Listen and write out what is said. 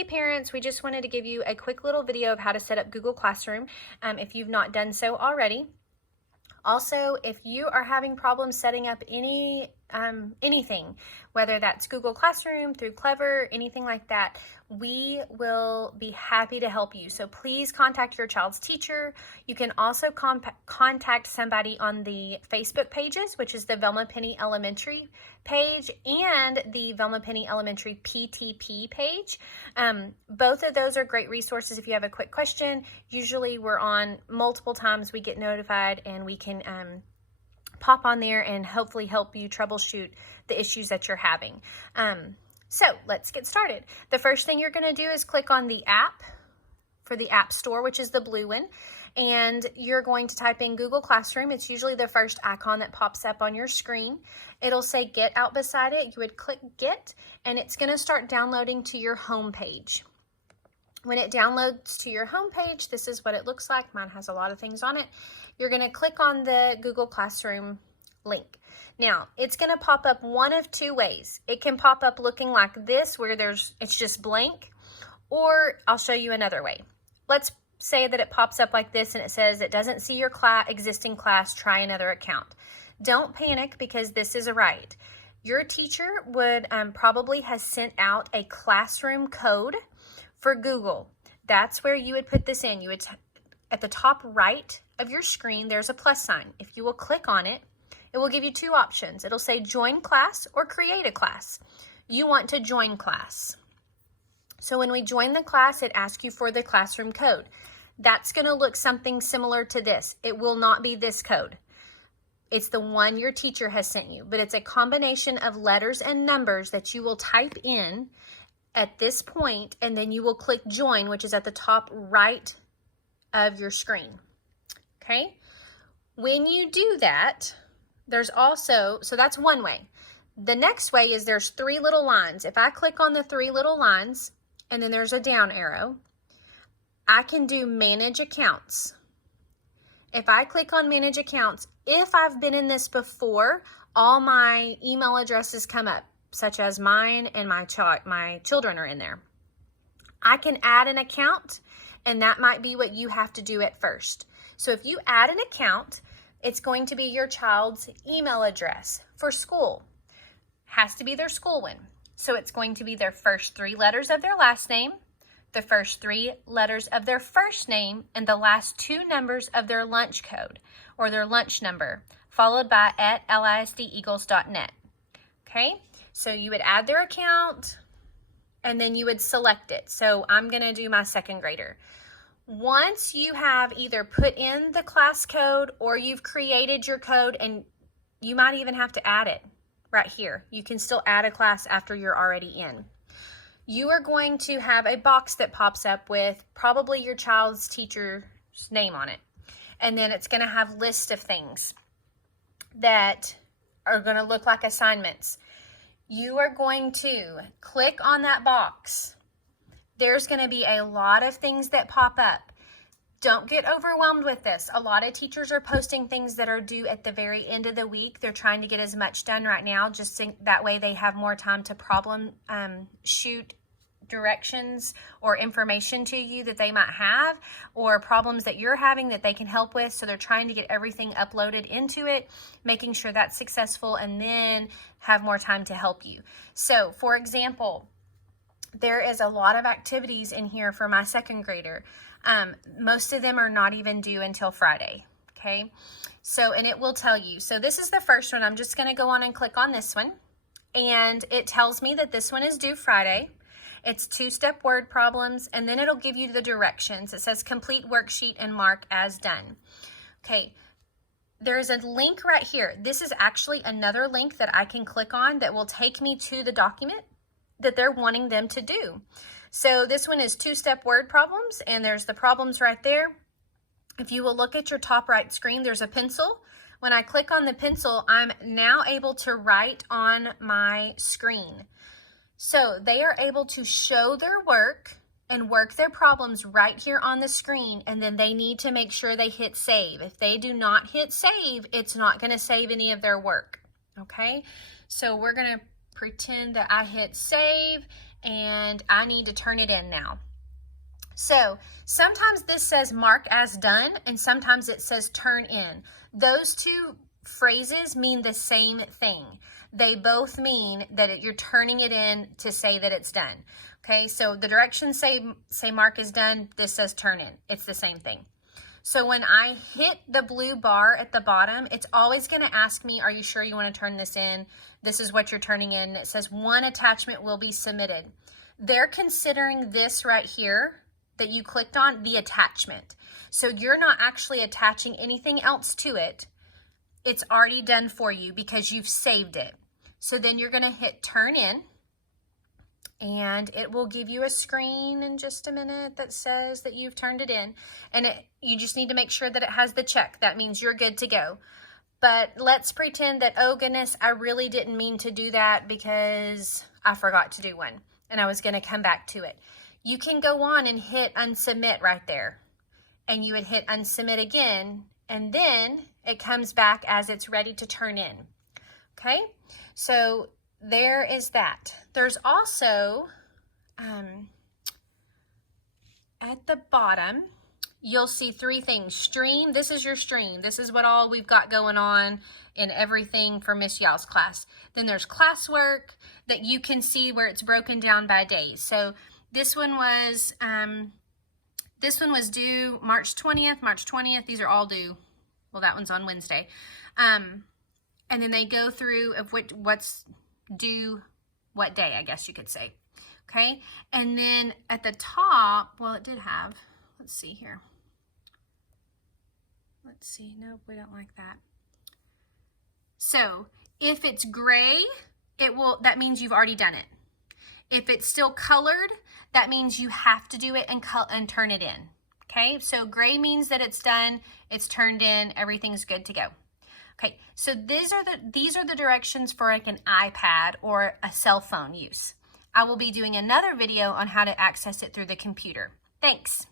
Hey parents, we just wanted to give you a quick little video of how to set up Google Classroom if you've not done so already. Also, if you are having problems setting up anything, whether that's Google Classroom, through Clever, anything like that, we will be happy to help you. So please contact your child's teacher. You can also contact somebody on the Facebook pages, which is the Velma Penny Elementary page and the Velma Penny Elementary PTP page. Both of those are great resources if you have a quick question. Usually we're on multiple times, we get notified, and we can pop on there and hopefully help you troubleshoot the issues that you're having. So let's get started. The first thing you're going to do is click on the app for the App Store, which is the blue one, and you're going to type in Google Classroom. It's usually the first icon that pops up on your screen. It'll say Get out beside it. You would click Get, and it's going to start downloading to your home page. When it downloads to your home page, this is what it looks like. Mine has a lot of things on it. You're going to click on the Google Classroom link. Now, it's going to pop up one of two ways. It can pop up looking like this, where it's just blank, or I'll show you another way. Let's say that it pops up like this and it says it doesn't see your existing class, try another account. Don't panic, because this is right. Your teacher would probably has sent out a classroom code for Google. That's where you would put this in. You would, at the top right of your screen, there's a plus sign. If you will click on it, it will give you two options. It'll say join class or create a class. You want to join class. So when we join the class, it asks you for the classroom code. That's going to look something similar to this. It will not be this code. It's the one your teacher has sent you, but it's a combination of letters and numbers that you will type in at this point, and then you will click join, which is at the top right of your screen. Okay? When you do that, there's also, so that's one way. The next way is there's three little lines. If I click on the three little lines, and then there's a down arrow, I can do manage accounts. If I click on manage accounts, if I've been in this before, all my email addresses come up, such as mine and my children are in there. I can add an account, and that might be what you have to do at first. So if you add an account, it's going to be your child's email address for school. Has to be their school one. So it's going to be their first three letters of their last name, the first three letters of their first name, and the last two numbers of their lunch code or their lunch number, followed by @lisdeagles.net. Okay, so you would add their account, and then you would select it. So I'm going to do my second grader. Once you have either put in the class code or you've created your code, and you might even have to add it right here. You can still add a class after you're already in. You are going to have a box that pops up with probably your child's teacher's name on it. And then it's going to have lists of things that are going to look like assignments. You are going to click on that box. There's going to be a lot of things that pop up. Don't get overwhelmed with this. A lot of teachers are posting things that are due at the very end of the week. They're trying to get as much done right now, just that way they have more time to problem shoot directions or information to you that they might have, or problems that you're having that they can help with. So they're trying to get everything uploaded into it, making sure that's successful, and then have more time to help you. So for example, there is a lot of activities in here for my second grader. Most of them are not even due until Friday. Okay, so, and it will tell you. So this is the first one. I'm just going to go on and click on this one, and it tells me that this one is due Friday. It's two-step word problems, and then it'll give you the directions. It says complete worksheet and mark as done. Okay, there's a link right here. This is actually another link that I can click on that will take me to the document that they're wanting them to do. So this one is two-step word problems, and there's the problems right there. If you will look at your top right screen, there's a pencil. When I click on the pencil, I'm now able to write on my screen. So they are able to show their work and work their problems right here on the screen, and then they need to make sure they hit save. If they do not hit save, it's not going to save any of their work. Okay, so we're going to pretend that I hit save, and I need to turn it in now. So sometimes this says mark as done, and sometimes it says turn in. Those two phrases mean the same thing. They both mean that you're turning it in to say that it's done. Okay, so the directions say mark is done. This says turn in. It's the same thing. So when I hit the blue bar at the bottom, it's always going to ask me, are you sure you want to turn this in? This is what you're turning in. It says one attachment will be submitted. They're considering this right here that you clicked on the attachment. So you're not actually attaching anything else to it. It's already done for you because you've saved it. So then you're going to hit turn in, and it will give you a screen in just a minute that says that you've turned it in. And you just need to make sure that it has the check. That means you're good to go. But let's pretend that, oh goodness, I really didn't mean to do that because I forgot to do one and I was going to come back to it. You can go on and hit unsubmit right there, and you would hit unsubmit again, and then it comes back as it's ready to turn in. Okay, so there is that. There's also at the bottom, you'll see three things. Stream, this is your stream. This is what all we've got going on in everything for Miss Yow's class. Then there's classwork that you can see where it's broken down by days. So this one was due March 20th. These are all due. Well, that one's on Wednesday. And then they go through of what's due what day, I guess you could say. Okay. And then at the top, well, it did have, let's see here. Let's see. Nope, we don't like that. So if it's gray, that means you've already done it. If it's still colored, that means you have to do it and turn it in. Okay, so gray means that it's done, it's turned in, everything's good to go. Okay, so these are the directions for like an iPad or a cell phone use. I will be doing another video on how to access it through the computer. Thanks.